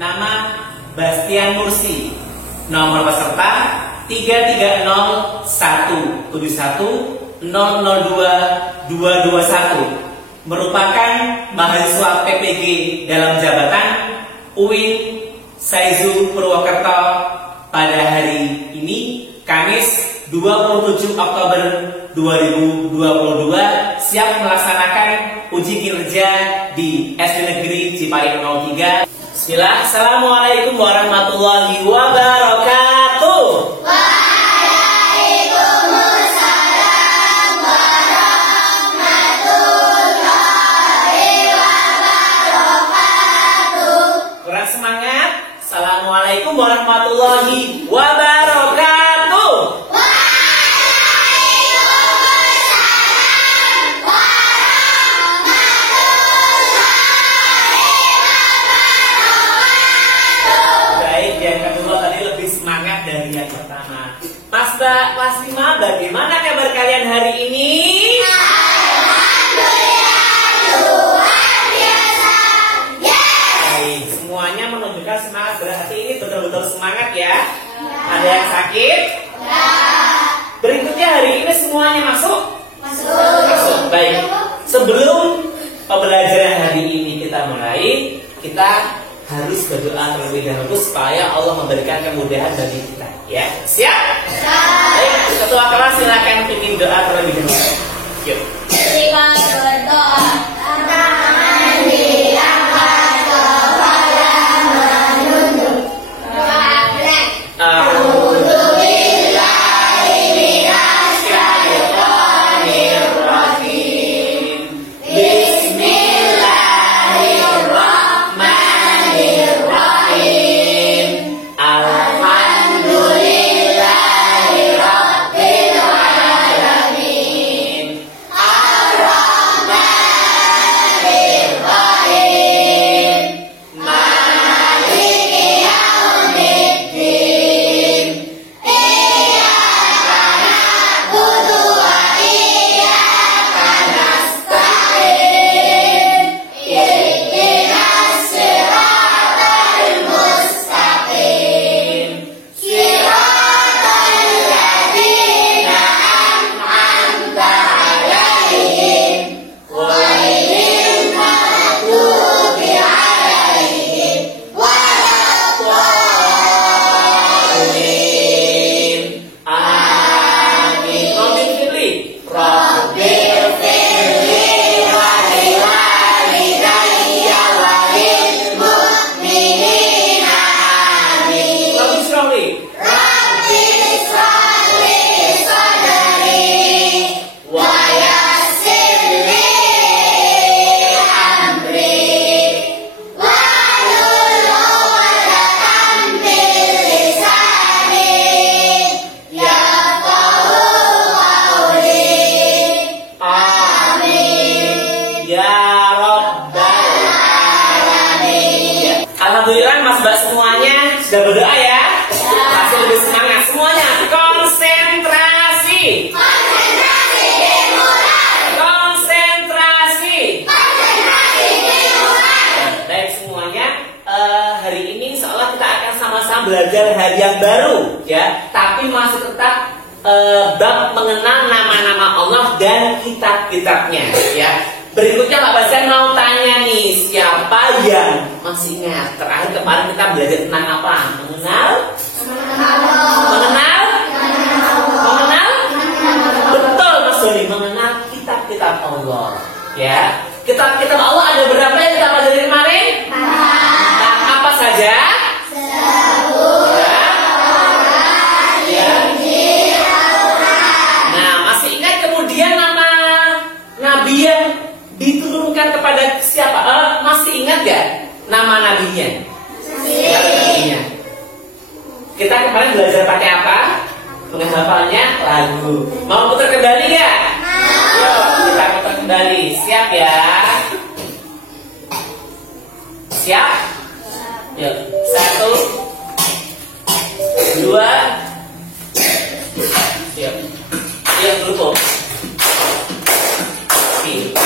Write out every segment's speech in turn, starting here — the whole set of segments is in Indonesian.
Nama Bastian Mursi. Nomor peserta 3301710022221. Merupakan mahasiswa PPG dalam jabatan UIN Saizu Purwokerto pada hari ini Kamis 27 Oktober 2022 siap melaksanakan uji kinerja di SD Negeri Cipayung 03. Bismillah. Assalamualaikum warahmatullahi wabarakatuh. Waalaikumsalam warahmatullahi wabarakatuh. Kurang semangat. Assalamualaikum warahmatullahi wabarakatuh. Dari yang pertama, Mas Mbak kelas 5, bagaimana kabar kalian hari ini? Alhamdulillah, luar biasa. Baik, semuanya menunjukkan semangat, berarti ini betul-betul semangat ya. Ada yang sakit? Ya. Berikutnya hari ini semuanya masuk? Masuk. Baik, sebelum pembelajaran hari ini kita mulai, kita harus berdoa terlebih dahulu supaya Allah memberikan kemudahan bagi kita. Ya, siap? Baik, ketua kelas silakan pimpin doa terlebih dahulu. Yuk. Terima berdoa. Tangan diangkat, kepala menunduk. Alhamdulillah Mas Mbak semuanya sudah berdoa ya. Masih lebih semangat semuanya. Konsentrasi. Konsentrasi dimulai. Konsentrasi. Konsentrasi dimulai. Baik semuanya, hari ini seolah kita akan sama-sama belajar hal yang baru ya, tapi masih tetap bab mengenal nama-nama Allah dan kitab-kitabnya ya. Berikutnya Pak Bastian mau tanya nih, siapa yang masih ingat terakhir kemarin kita belajar tentang apa? Mengenal? Mengenal? Mengenal? Betul Mas Doni, mengenal kitab-kitab Allah ya. Kitab-kitab Allah ada berapa yang kita pelajari kemarin? Nah, apa saja? Nah, masih ingat kemudian nama Nabi yang diturunkan kepada siapa? Masih ingat gak nama nabinya? Nabinya. Kita kemarin belajar pakai apa? Menghafalnya lagu. Mau putar kembali gak? Yuk, kita putar kembali. Siap ya? Siap? Yuk, 1, 2. Siap. Yuk, dulu. Oke.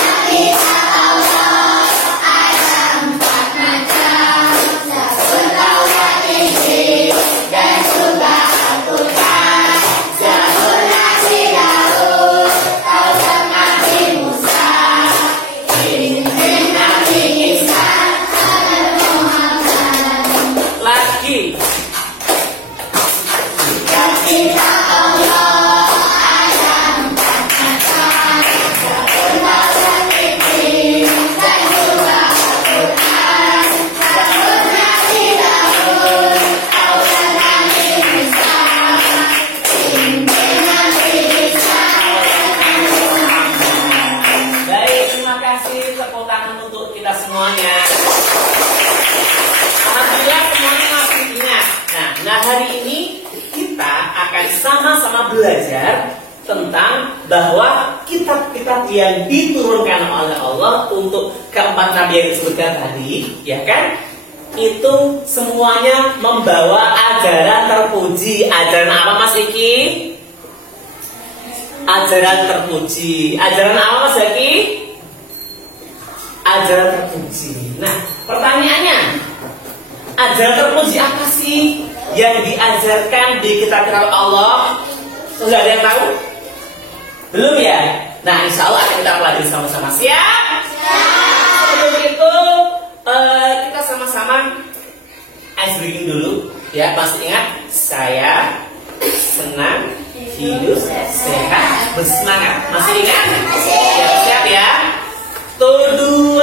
semuanya? Alhamdulillah semuanya masih ingat. Nah hari ini kita akan sama-sama belajar tentang bahwa kitab-kitab yang diturunkan oleh Allah untuk keempat nabi yang disebutkan tadi, ya kan? Itu semuanya membawa ajaran terpuji. Ajaran apa Mas Iki? Ajaran terpuji. Ajaran apa Mas Iki? Ajaran terpuji. Nah, pertanyaannya, ajaran terpuji apa sih yang diajarkan di kitab-kitab Allah? Sudah ada yang tahu? Belum ya? Nah, insya Allah akan kita pelajari sama-sama. Siap? Sebelum itu kita sama-sama ice breaking dulu. Ya, masih ingat? Saya senang hidup sehat bersemangat. Masih ingat? Siap-siap ya? 1, 2, 3.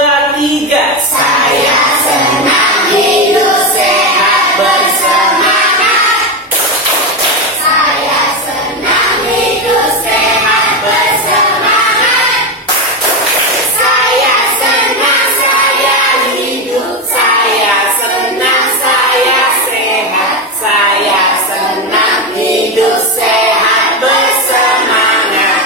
Saya senang hidup sehat bersemangat. Saya senang hidup sehat bersemangat. Saya senang saya hidup. Saya senang saya sehat. Saya senang hidup sehat bersemangat.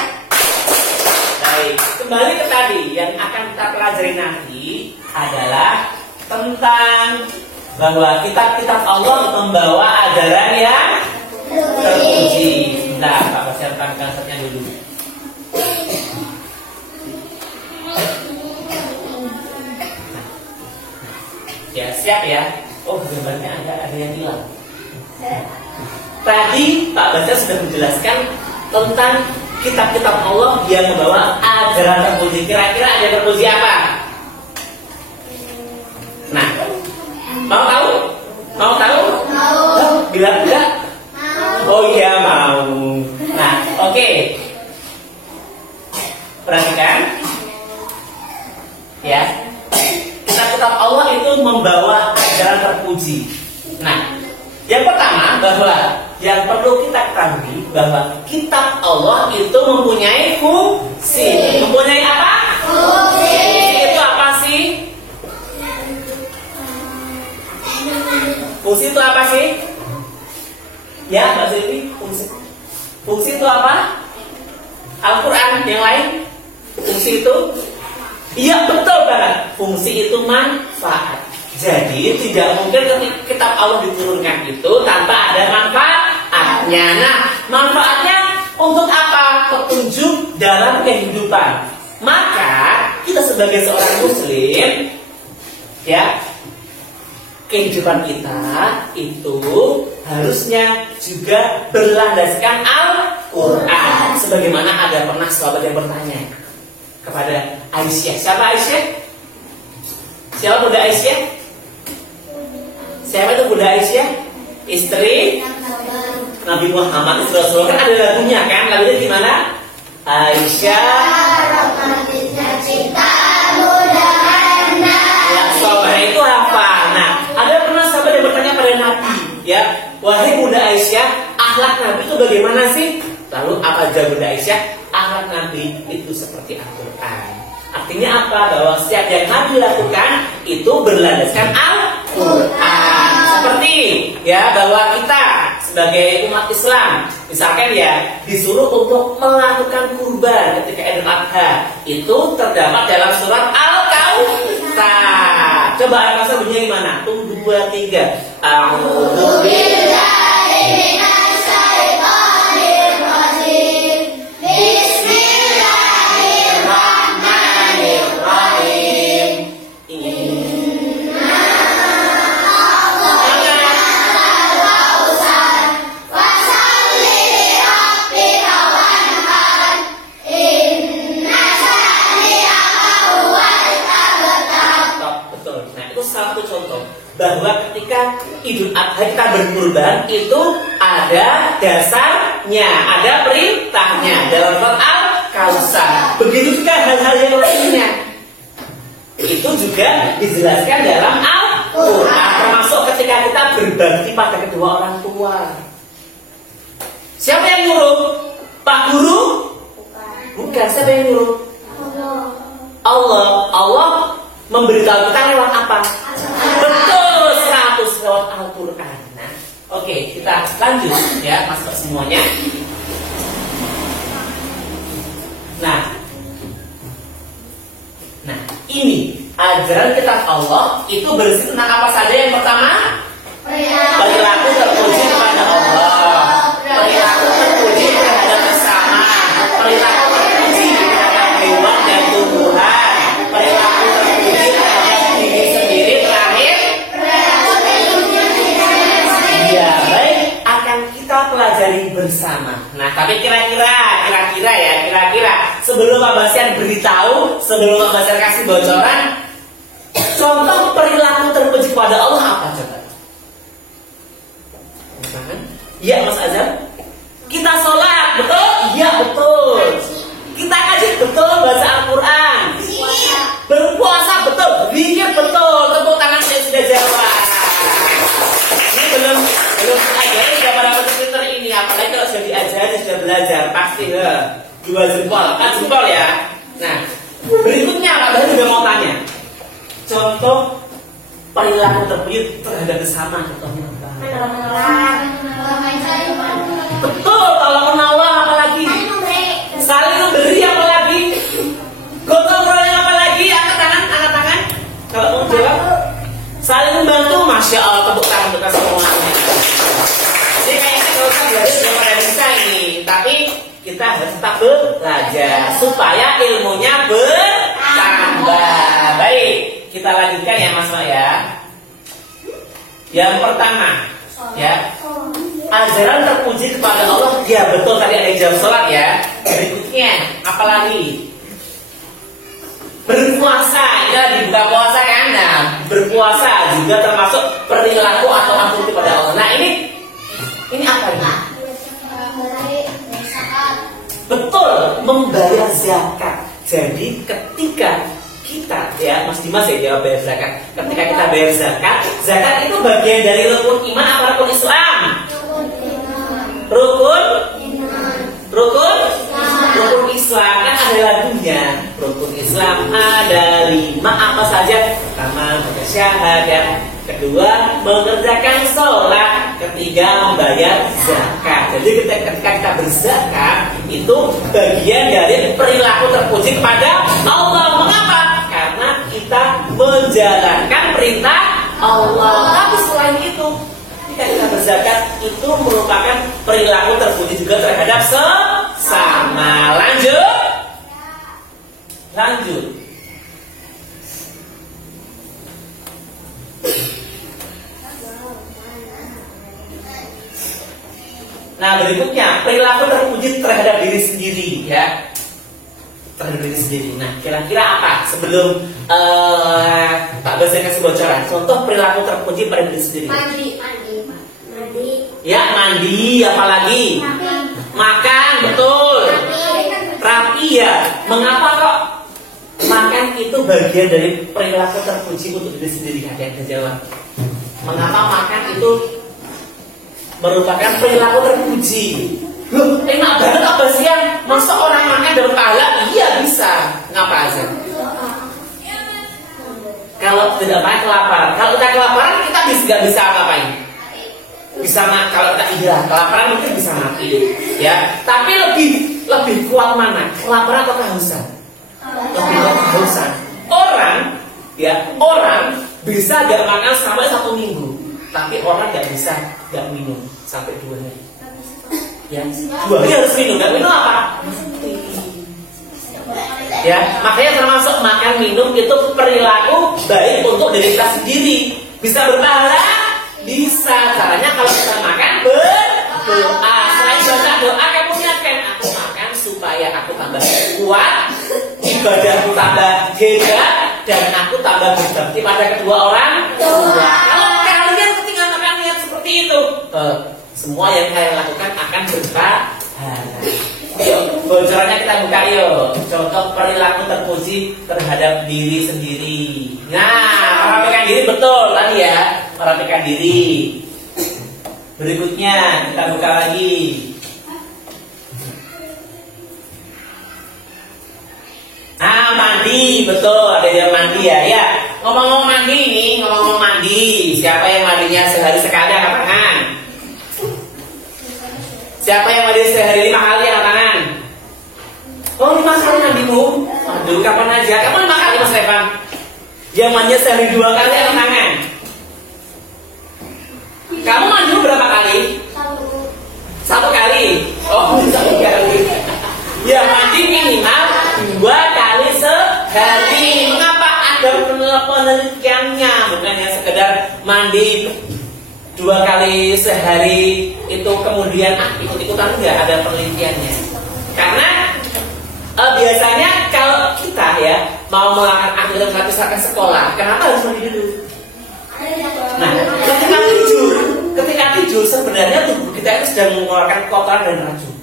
Baik, kembali ke tadi yang akan kita pelajari nanti adalah tentang bahwa kitab-kitab Allah membawa ajaran yang terpuji. Sebentar, Pak persiapkan kasetnya dulu. Ya, siap ya. Oh, gambarnya ada yang hilang. Tadi Pak Baca sudah menjelaskan tentang kitab-kitab Allah yang membawa ajaran terpuji. Kira-kira ada terpuji apa? Nah, mau tahu? Mau tahu? Mau. Bilang enggak? Mau. Oh iya mau. Nah, oke. Perhatikan. Ya. Kitab-kitab Allah itu membawa ajaran terpuji. Nah, yang pertama bahwa yang perlu kita ketahui bahwa kitab Allah itu mempunyai fungsi. Mempunyai apa? Fungsi. Itu apa sih? Fungsi itu apa sih? Ya, Mbak Silvi, fungsi itu apa? Al-Quran, yang lain? Fungsi itu? Iya, betul banget. Fungsi itu manfaat. Jadi tidak mungkin ketika kitab Allah diturunkan itu tanpa ada manfaatnya. Nah, manfaatnya untuk apa? Petunjuk dalam kehidupan. Maka kita sebagai seorang muslim, ya, kehidupan kita itu harusnya juga berlandaskan Al-Quran. Sebagaimana ada pernah sahabat yang bertanya kepada Aisyah. Siapa Aisyah? Siapa Bunda Aisyah? Siapa itu Bunda Aisyah? Istri Nabi Muhammad SAW. Kan ada lagunya kan? Lagunya gimana? Aisyah romantisnya cinta muda anda. Ya, sahabat itu apa? Nah, ada pernah sahabat yang bertanya pada Nabi, ya, wahai Bunda Aisyah, akhlak Nabi itu bagaimana sih? Lalu apa jawab Bunda Aisyah? Akhlak Nabi itu seperti Al-Quran. Artinya apa? Bahwa setiap yang Nabi lakukan itu berlandaskan Al-Quran. Seperti ya bahwa kita sebagai umat Islam, misalkan ya disuruh untuk melakukan kurban ketika Idul Adha, itu terdapat dalam surat Al-Kautsar. Coba ayat pasal bunyinya gimana? 1, 2, 3. A'udzubillahi minasyaitonir rajim. Bismillahirrahmanirrahim. Satu contoh bahwa ketika Idul Adha kita berkurban itu ada dasarnya, ada perintahnya dalam surat Al-Kautsar. Begitu juga hal-hal yang lainnya itu juga dijelaskan dalam Al-Quran, termasuk ketika kita berbakti pada kedua orang tua. Siapa yang nyuruh? Pak Guru? Bukan. Siapa yang nyuruh? Allah. Allah memberitahu kita lewat apa? Betul, 100 lewat Al-Quran. Nah, oke, kita lanjut ya, masuk semuanya. Nah, ini ajaran kitab Allah itu berisi tentang apa saja? Yang pertama, perilaku terpuji kepada Allah, perilaku terpuji terhadap sesama, perilaku terpuji terhadap hewan dan tumbuhan, perilaku terpuji terhadap diri sendiri, terakhir ya baik akan kita pelajari bersama. Nah, tapi kira-kira sebelum Pak Basian beritahu, sebelum Pak Basian kasih bocoran, contoh perilaku terpuji kepada Allah apa coba? Iya Mas Azhar. Kita sholat, betul? Iya betul. Kita ngaji, betul? Baca Al-Quran. Berpuasa, betul? Zikir, betul? Tepuk tangan saya sudah jawab. Ini belum diajari sudah pada Twitter ini. Apalagi kalau sudah diajari, sudah belajar, pasti dua jempol, jempol ya. Nah, berikutnya Pak Basian juga mau tanya. Contoh perilaku terpuji terhadap sesama, contohnya apa? Betul, kalau menolong apalagi? Saling memberi apalagi? Gotong royong apalagi? Angkat tangan. Kalau mau jawab, saling membantu, masya Allah, tepuk tangan untuk semuanya. Jadi kayaknya kalau kita belajar sudah pada bisa ini, tapi kita harus tetap belajar supaya ilmunya bertambah. Baik, kita lanjutkan ya Mas ya. Yang pertama, ya, ajaran terpuji kepada Allah. Ya betul, tadi ada yang jawab sholat ya. Berikutnya, apalagi? Berpuasa, ya dibuka puasa kan? Nah, berpuasa juga termasuk perilaku atau atribut kepada Allah. Nah ini apa ini? Betul, membayar zakat. Jadi ketika kita ya Mas Dimas ya jawab bayar zakat. Ketika kita bayar zakat, zakat itu bagian dari rukun iman atau rukun Islam? Rukun Islam kan ada lagunya. Rukun Islam ada 5 apa saja? Pertama bersyahadat, kedua mengerjakan sholat, ketiga membayar zakat. Jadi ketika kita berzakat itu bagian dari perilaku terpuji kepada Allah. Mengapa? Karena kita menjalankan perintah Allah. Tapi selain itu, ketika kita berzakat itu merupakan perilaku terpuji juga terhadap sesama. Lanjut. Nah berikutnya perilaku terpuji terhadap diri sendiri ya. Terhadap diri sendiri. Nah kira-kira apa sebelum Pak Basian kasih bocoran? Contoh perilaku terpuji pada diri sendiri. Mandi. Ya mandi, apalagi? Makan, betul. Rapi ya. Mengapa kok makan itu bagian dari perilaku terpuji untuk diri sendiri? Ada yang jawab. Mengapa makan itu merupakan perilaku terpuji? Loh, enak banget Pak Basian. Masa orang makan dapat pahala? Iya bisa. Ngapa aja? Kalau tidak makan kelaparan. Kalau kita kelaparan kita nggak bisa apa-apain. Bisa kalau kita kelaparan mungkin bisa mati, ya. Tapi lebih kuat mana? Kelaparan atau kehausan? Lebih kuat kehausan. Orang bisa gak makan sampai 1 minggu, tapi orang gak bisa gak minum sampai 2 hari. Ya, 2 hari harus minum. Gak minum apa? Ya, makanya termasuk makan minum itu perilaku baik untuk diri kita sendiri. Bisa berpahala. Bisa, caranya kalau kita makan berdoa. Selain baca doa, kamu niatkan aku makan supaya aku tambah kuat, ibadahku tambah hebat, dan aku tambah berbakti pada kedua orang tua. Kalau kalian ketika makan niat seperti itu, semua yang kalian lakukan akan berpahala. Yuk, bocorannya kita buka yuk. Contoh perilaku terpuji terhadap diri sendiri. Nah, merapikan diri betul tadi ya. Merapikan diri. Berikutnya kita buka lagi. Mandi betul. Ada yang mandi ya. Ya, ngomong-ngomong mandi nih, ngomong-ngomong mandi. Siapa yang mandinya sehari sekali angkat tangan? Siapa yang mandi sehari 5 kali angkat tangan? Oh 5 kali mandimu? Aduh kapan aja? Kamu 5 kali Mas Revan? Yang mandinya sehari 2 kali angkat tangan? Kamu mandi berapa kali? 1 kali. Oh 1 kali. Ya mandi minimal 2 kali sehari. Mengapa ada penelitiannya? Bukan hanya sekedar mandi 2 kali sehari itu kemudian ikut-ikutan, enggak, ada penelitiannya. Karena biasanya kalau kita ya mau melakukan aktivitas misalkan sekolah, kenapa harus mandi dulu? Nah, ketika tidur sebenarnya tubuh kita itu sedang mengeluarkan kotoran dan racun.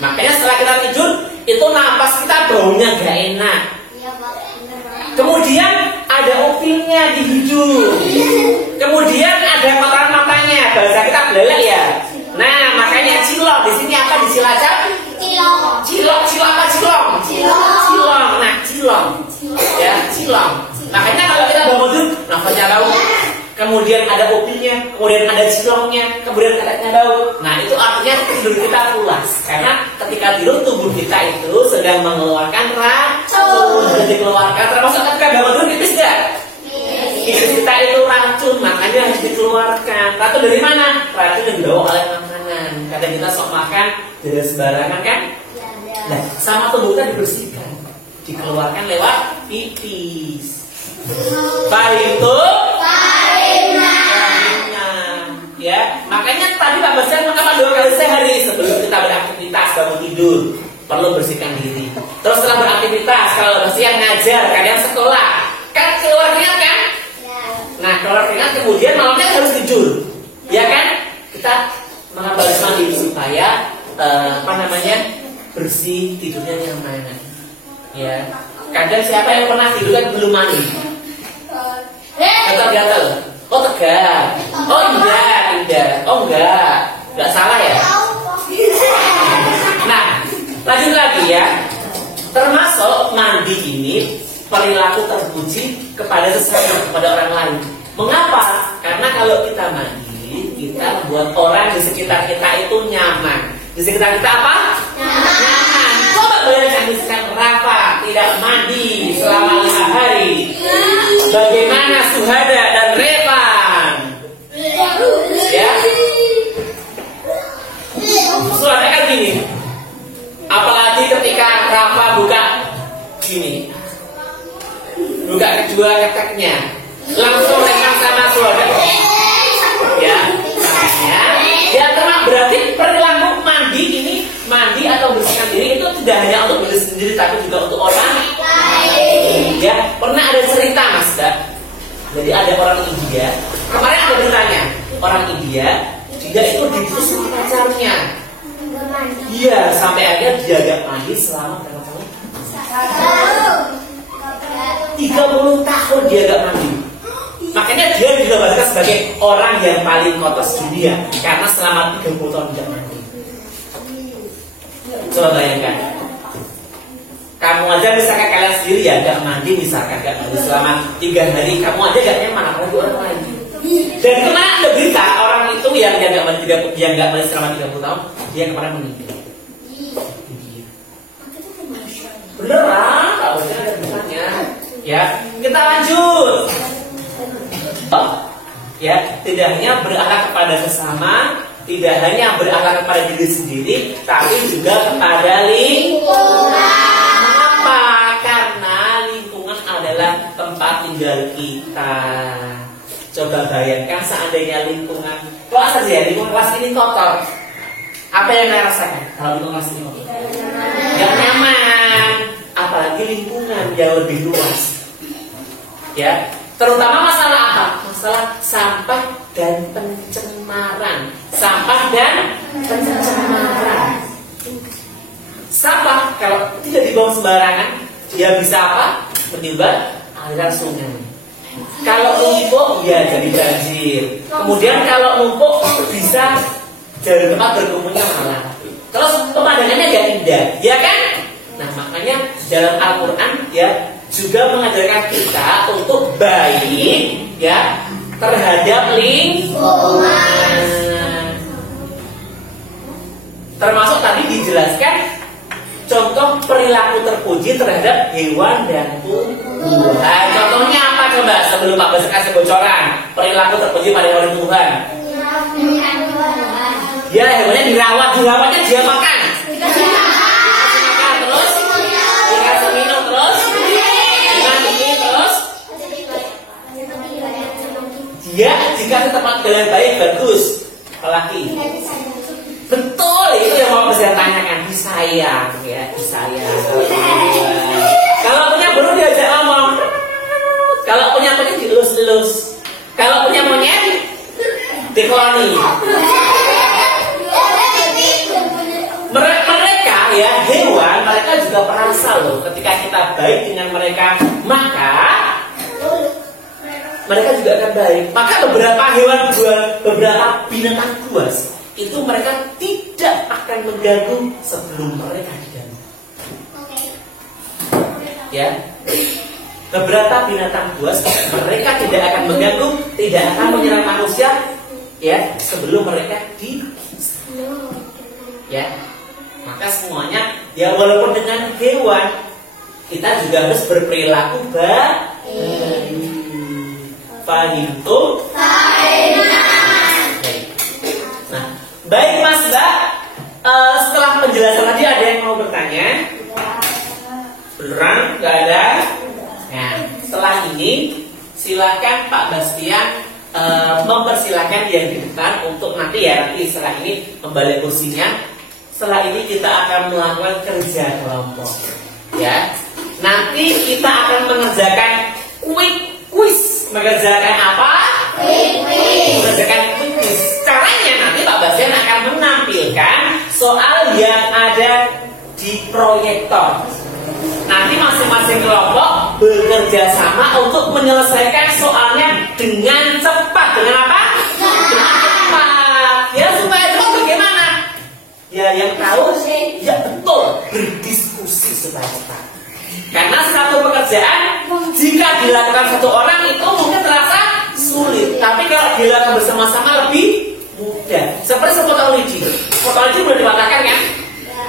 Makanya setelah kita tidur itu napas kita baunya gak enak. Kemudian ada upilnya di hidung. Kemudian ada kotoran matanya. Bahasa kita belek ya. Nah, makanya cilok di sini apa di Cilacap? Cilok apa cilong? Cilong. Nah, cilong. Ya, cilong. Makanya kalau kita bangun tidur, nafasnya bau. Kemudian ada upilnya, kemudian ada cilongnya, kemudian katanya bau. Nah, itu artinya tidur kita pulas. Karena ketika tidur tubuh kita itu sedang mengeluarkan racun. Sudah dikeluarkan, termasuk ketika bangun tidur tipis gak? Tipis kita itu racun, makanya harus dikeluarkan. Racun dari mana? Racun yang dibawa oleh makanan. Kadang kita sok makan dari sembarangan kan? Nah, sama tubuh kita dibersihkan, dikeluarkan lewat pipis. Baik itu. Ya, makanya tadi Pak Bastian mengapa 2 kali sehari sebelum kita beraktivitas bangun tidur perlu bersihkan diri. Terus setelah beraktivitas, kalau Bastian ngajar, kalian sekolah, kan keluar keringat kan? Nah, keluar keringat kemudian malamnya harus tidur, ya kan? Kita mengapa harus mandi supaya bersih, tidurnya nyaman. Ya, kadang siapa yang pernah tidur kan belum mandi? Gatal-gatal. Oh tegak. Oh enggak. Oh enggak salah ya. Nah, lanjut lagi ya. Termasuk mandi ini perilaku terpuji kepada sesama, kepada orang lain. Mengapa? Karena kalau kita mandi, kita membuat orang di sekitar kita itu nyaman. Di sekitar kita apa? Nyaman. Coba bayangkan misalkan Rafa tidak mandi selama 5 hari. Bagaimana Suhada dan Revan? Ya, Suhada kan gini. Apalagi ketika Rafa buka gini, buka kedua keteknya, langsung Revan sama Suhada. Ya, ya terang berarti perilaku mandi ini, mandi atau bersihkan diri itu tidak hanya untuk diri sendiri tapi juga untuk orang lain. Ya, pernah ada cerita Mas Dak. Jadi ada orang India, kemarin ada beritanya, orang India dia itu diputus sama pacarnya. Iya, sampai akhirnya dia gak mandi selama berapa tahun? 30 tahun dia gak mandi. Makanya dia digambarkan sebagai orang yang paling kotor dunia karena selama 30 tahun tidak mandi. Coba bayangkan, kamu aja misalkan kalian sendiri ya gak mandi, misalkan gak mandi selama 3 hari, kamu aja gak nyaman, apalagi orang lain. Dan kemarin ada berita orang itu yang gak mandi selama 30 tahun, dia kemarin meninggal. Beneran, tak boleh ada beritanya. Ya, kita lanjut. Ya, tidak hanya berakhlak kepada sesama, tidak hanya berakhlak kepada diri sendiri, tapi juga kepada lingkungan. Mengapa? Karena lingkungan adalah tempat tinggal kita. Coba bayangkan seandainya lingkungan kelas saja ya, lingkungan kelas ini kotor. Apa yang Anda rasakan kalau lingkungan kelas ini kotor? Gak nyaman. Apalagi lingkungan yang lebih luas. Ya, terutama masalah apa? Masalah sampah dan pencemaran. Sampah dan pencemaran. Sampah kalau tidak dibuang sembarangan, dia bisa apa? Menyumbat aliran sungai. Kalau numpuk, ya jadi banjir. Kemudian kalau numpuk bisa jadi tempat berkumpulnya malah. Kalau pemandangannya gak indah, ya kan? Nah makanya dalam Al-Quran ya juga mengajarkan kita untuk baik ya terhadap lingkungan. Termasuk tadi dijelaskan contoh perilaku terpuji terhadap hewan dan tumbuhan. Contohnya apa coba sebelum Pak Bas kasih bocoran? Perilaku terpuji pada hewan dan tumbuhan. Ya, hewannya dirawatnya dia makan. Terus dikasih minum terus dimandiin terus. Dia dikasih tempat tinggal yang baik bagus. Apalagi betul itu yang mau saya tanyakan, disayang ya, disayang. Kalau punya burung diajak ngomong, kalau punya kucing dielus-elus, kalau punya monyet dikoloni. Mereka ya hewan, mereka juga perasa loh. Ketika kita baik dengan mereka, maka mereka juga akan baik. Maka beberapa hewan buas, beberapa binatang buas itu mereka tidak akan mengganggu sebelum mereka diganggu. Ya, beberapa binatang buas mereka tidak akan mengganggu, tidak akan menyerang manusia, ya sebelum mereka ya. Maka semuanya ya walaupun dengan hewan kita juga harus berperilaku baik. Fahim tuh. Baik Mas Mbak, setelah penjelasan tadi ada yang mau bertanya? Beneran? Gak ada? Nah, setelah ini silakan Pak Bastian mempersilahkan yang di depan untuk nanti setelah ini kembali kursinya. Setelah ini kita akan melakukan kerja kelompok. Ya, nanti kita akan mengerjakan quiz. Mengerjakan apa? Mengerjakan quiz. Caranya nanti Pak Bastian akan menampilkan soal yang ada di proyektor. Nanti masing-masing kelompok bekerja sama untuk menyelesaikan soalnya dengan cepat. Dengan apa? Dengan cepat. Ya supaya cepat bagaimana? Ya yang tahu ya betul berdiskusi supaya cepat. Karena satu pekerjaan jika dilakukan satu orang itu mungkin terasa sulit, tapi kalau dilakukan bersama-sama lebih mudah. Seperti potologi. Potologi boleh dikatakan kan?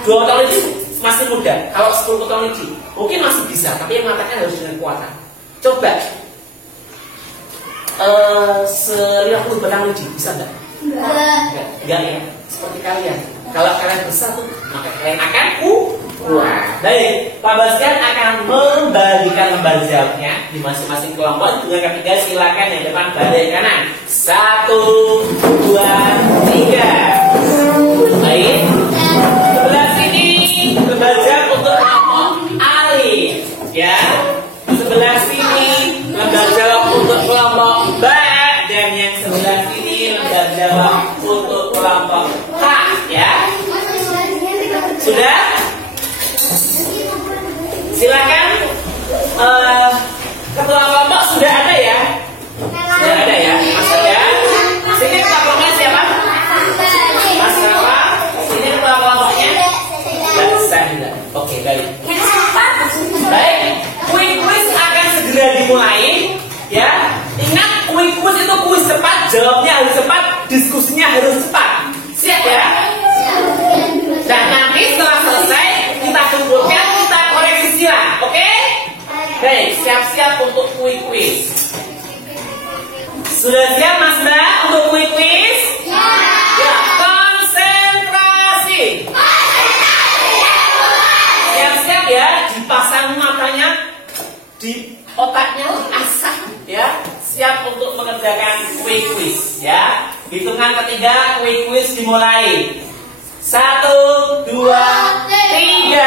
2 potologi masih mudah. Kalau 10 potologi mungkin masih bisa, tapi yang mengatakan harus dengan kekuatan. Coba 50 potologi bisa enggak? Enggak ya. Seperti kalian. Kalau kalian bersatu, maka kalian akan kuat. Baik, Pak Bastian akan membagikan lembar jawabnya di masing-masing kelompok. Dengan ketiga silakan yang depan balik kanan. 1, 2, 3. Baik. Sebelah sini lembar jawab untuk kelompok Ali. Ya. Sebelah sini lembar jawab untuk kelompok B, dan yang sebelah sini lembar jawab untuk kelompok H. Ya. Sudah? Silakan. Ketua kelompok sudah ada ya? Sudah ada ya? Mas ya? Sini ketua kelompoknya siapa? Mas Rawa. Sini ketua kelompoknya? Saya. Oke, baik. Baik. Quiz akan segera dimulai. Ya. Ingat, quiz itu quiz cepat, jawabnya harus cepat, diskusinya harus cepat. Siap ya? Dan nanti setelah selesai kita kumpulkan, kita koreksi silang, oke? Baik, siap-siap untuk quiz. Sudah siap Mas Mbak untuk quiz? Ya, konsentrasi. Siap-siap ya, dipasang matanya, di otaknya diasah ya. Siap untuk mengerjakan quiz ya. Hitungan ketiga, quiz dimulai. 1, 2, 3.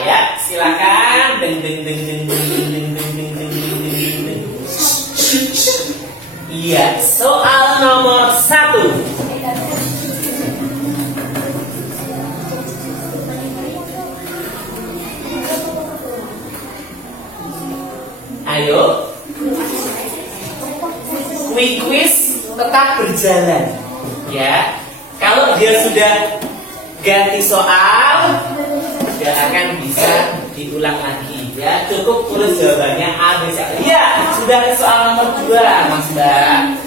Ya, silakan. Iya, soal nomor 1. Ayo. Quiz tetap berjalan. Ya. Kalau dia sudah ganti soal, dia akan bisa diulang lagi. Ya, cukup tulis jawabannya A, B, C. Ya, sudah ke soal nomor 2, Mas Mbak.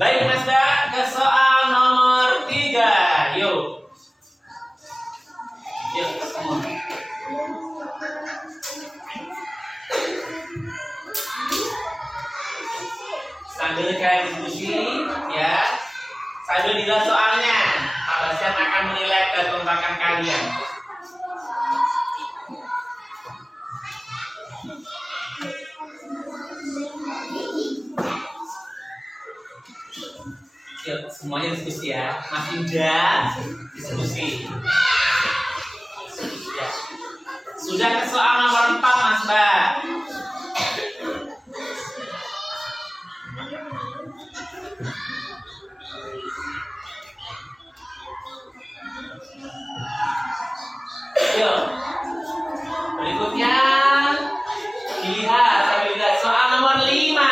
Baik Mas Mbak, ke soal nomor 3. Yuk semua. Sambil kalian diskusi, ya, sambil dilihat soalnya, Pak Bastian akan menilai kekompakan kalian. Yuk, semuanya diskusi ya. Mas Indra, diskusi. Ya. Sudah ke soal nomor 4, Mas Mbak. Yuk. Berikutnya dilihat, saya lihat soal nomor 5.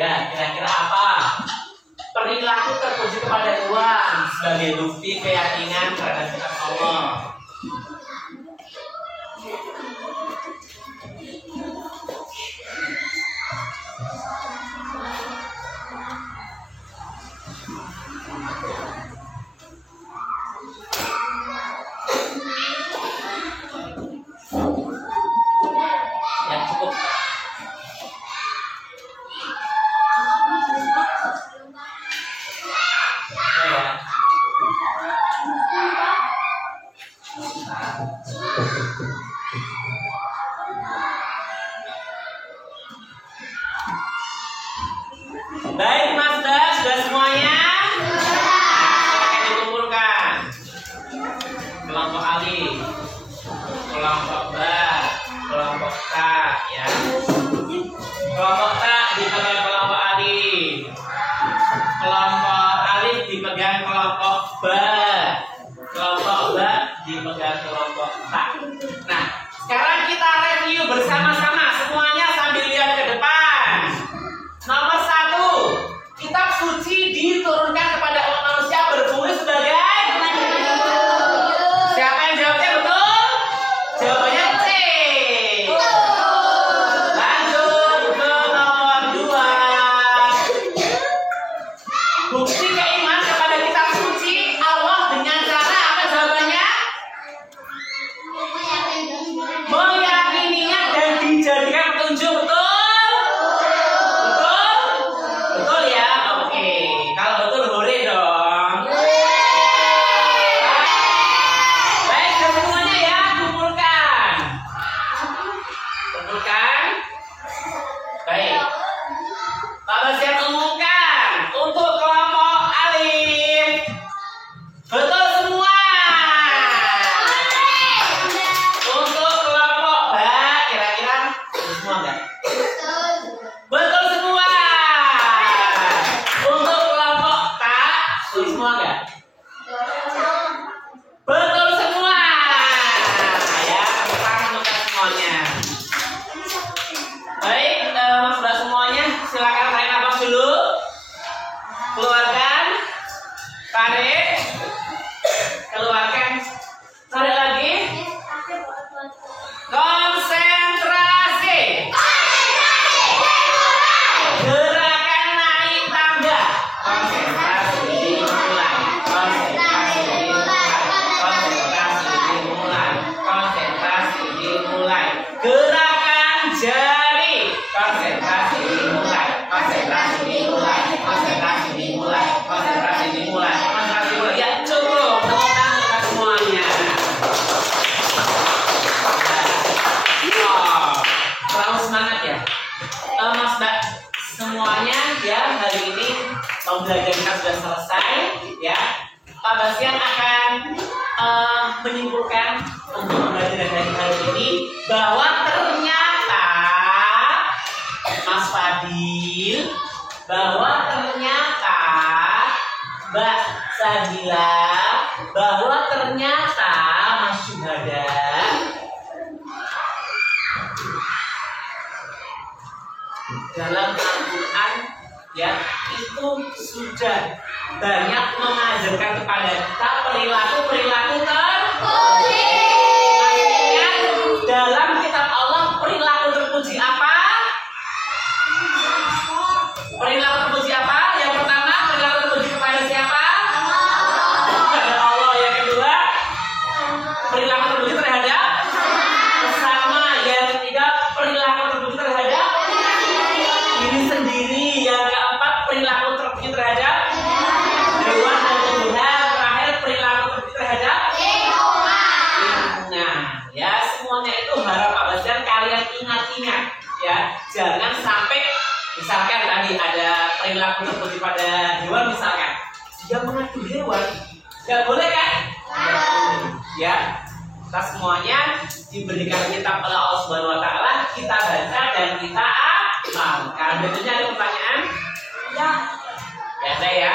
Ya, kira-kira apa? Perilaku terpuji kepada uang sebagai bukti keyakinan terhadap kitab Allah. Ya, cukup. Baik Mas Mbak, sudah semuanya? Silakan dikumpulkan. Kelompok Ali, kelompok B, kelompok K, ya. Kelompok K dipegang kelompok Ali, kelompok Ali dipegang kelompok B, kelompok B dipegang kelompok K. Nah, sekarang kita review bersama-sama semuanya sambil lihat ke depan. Nomor 1, kitab suci diturunkan kepada umat manusia berfungsi sebagai. Siapa yang jawabnya betul? Jawabannya C. Lanjut ke nomor 2. Bukti keimanan kepada kitab suci Allah dengan cara apa jawabannya? Meyakininya dan dijadikan petunjuk, betul? Betul ya? Oke. Kalau betul hore dong. Baik, semuanya ya, kumpulkan. Kumpulkan. Baik. Pak Bastian umumkan untuk kelompok Alif. Betul semua. Untuk kelompok B, kira-kira betul semua enggak? Betul semua. Untuk kelompok K, betul semua enggak? Betul semua. Ya, kita temukan semuanya. Baik, Mas Mbak semuanya, silakan tarik nafas dulu. Keluarkan, tarik, keluarkan, tarik lagi. Konsentrasi. Gerakan naik tangga. Konsentrasi dimulai. Konsentrasi dimulai. Konsentrasi dimulai. Konsentrasi dimulai. Gerakan jari. Konsentrasi dimulai. Konsentrasi dimulai. Konsentrasi dimulai. Konsentrasi dimulai. Konsentrasi dimulai. Ya, cukup. Tepuk tangan untuk semuanya. Terlalu semangat ya, Mas Mbak. Semuanya ya hari ini pembelajaran kita sudah selesai ya. Pak Bastian akan menyimpulkan untuk pembelajaran dari hari ini bahwa ternyata Mas Fadil, bahwa ternyata Mbak Sadila, bahwa ternyata Mas Syuhada dalam Al-Quran ya itu sudah banyak mengajarkan kepada kita perilaku terpuji. Maksudnya dalam kitab Allah perilaku terpuji apa? Perilaku terpuji apa? Yang pertama perilaku terpuji kepada siapa? Kepada Allah. Yang kedua perilaku terpuji terhadap sesama. Yang ketiga perilaku terpuji terhadap diri sendiri. Yang keempat perilaku terpuji terhadap hewan dan tumbuhan. Terakhir perilaku terpuji terhadap lingkungan. Ya semuanya itu harap Pak Bastian kalian ingat-ingat ya. Jangan sampai misalkan tadi ada perilaku terpuji pada hewan, misalkan dia mengadu hewan, nggak boleh kan? Ya, kita semuanya diberikan kitab oleh Allah Subhanahu Wa Taala, kita baca dan kita amalkan. Tentunya ada pertanyaan? Ya, ya saya ya.